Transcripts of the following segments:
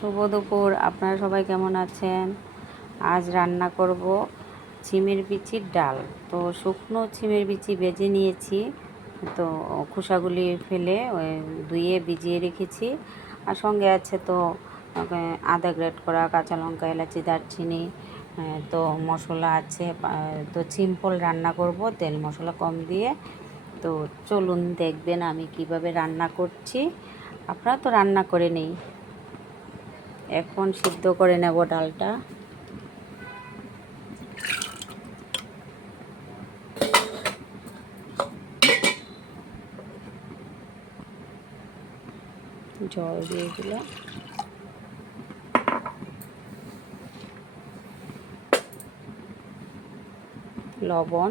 শুভ দুপুর। আপনারা সবাই কেমন আছেন? আজ রান্না করব ছিমের বিচির ডাল। তো শুকনো ছিমের বিচি ভেজে নিয়েছি, তো খোসাগুলি ফেলে ধুয়ে ভিজিয়ে রেখেছি। আর সঙ্গে আছে তো আদা গ্রেট করা, কাঁচা লঙ্কা, এলাচি, দারচিনি, তো মশলা আছে। তো সিম্পল রান্না করব, তেল মশলা কম দিয়ে। তো চলুন দেখবেন আমি কিভাবে রান্না করছি। আপনারা তো রান্না করে নেই। এখন সিদ্ধ করে নেব ডালটা। জল দিয়ে দিলাম, লবণ,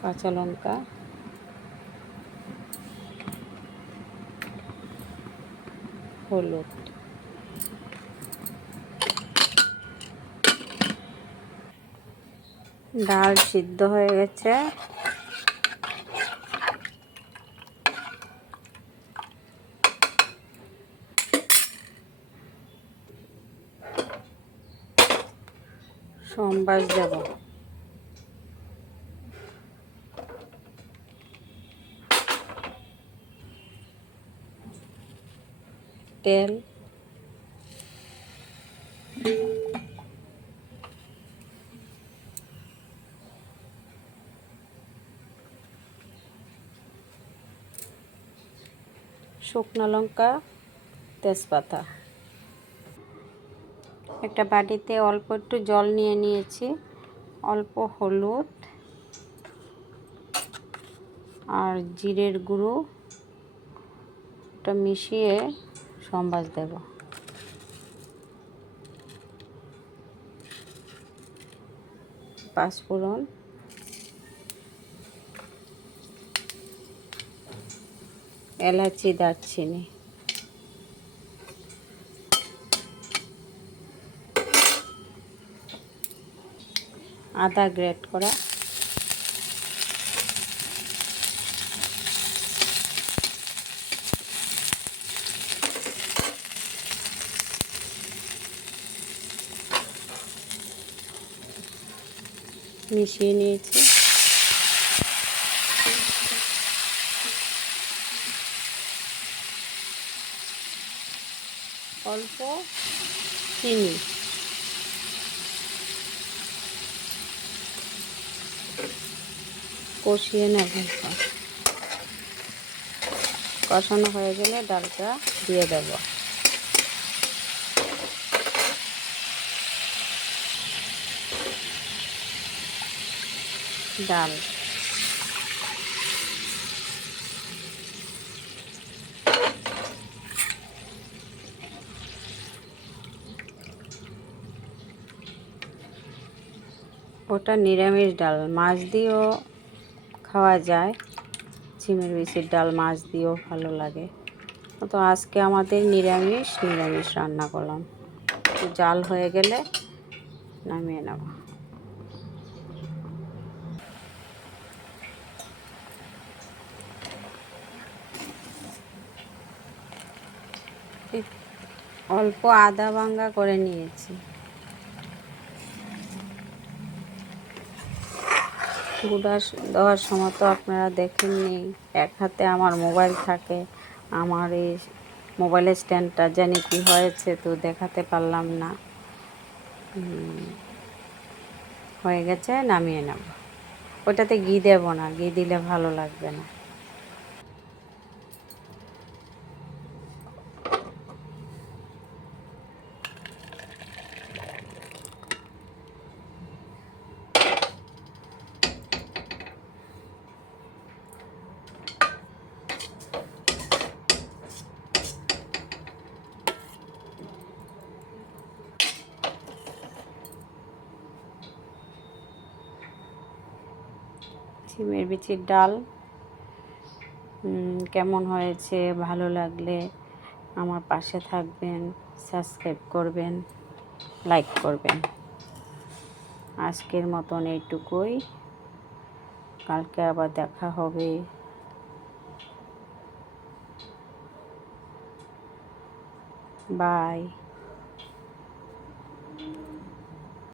কাঁচা লঙ্কা, হলুদ। ডাল সিদ্ধ হয়ে গেছে। সম্বাস দেব। তেল, শুকনো লঙ্কা, তেজপাতা। একটা বাটিতে অল্প একটু জল নিয়ে নিয়েছি, অল্প হলুদ আর জিরের গুঁড়ো মিশিয়ে সম্বাস দেব। পাঁচফোড়ন, এলাচি, দারচিনি, আদা গ্রেট করা, মিশিয়ে নিয়েছি। অল্প চিনি, কষিয়ে নেব। কষানো হয়ে গেলে ডালটা দিয়ে দেব। ডাল, ওটা নিরামিষ ডাল, মাছ দিয়েও খাওয়া যায়। ছিমের বিচির ডাল মাছ দিয়েও ভালো লাগে। তো আজকে আমাদের নিরামিষ রান্না করলাম। জাল হয়ে গেলে নামিয়ে নেব। অল্প আদা ভাঙ্গা করে নিয়েছি। গুঁড়া দেওয়ার সময় তো আপনারা দেখেননি, এক হাতে আমার মোবাইল থাকে। আমার এই মোবাইলের স্ট্যান্ডটা জানি কি হয়েছে, তো দেখাতে পারলাম না। হয়ে গেছে, নামিয়ে নেব। ওটাতে ঘি দেব না, ঘি দিলে ভালো লাগবে না। ছিমের বিচির ডাল কেমন হয়েছে, ভালো লাগলে আমার পাশে থাকবেন, সাবস্ক্রাইব করবেন, লাইক করবেন। আজকের মতন এইটুকুই, কালকে আবার দেখা হবে। বাই।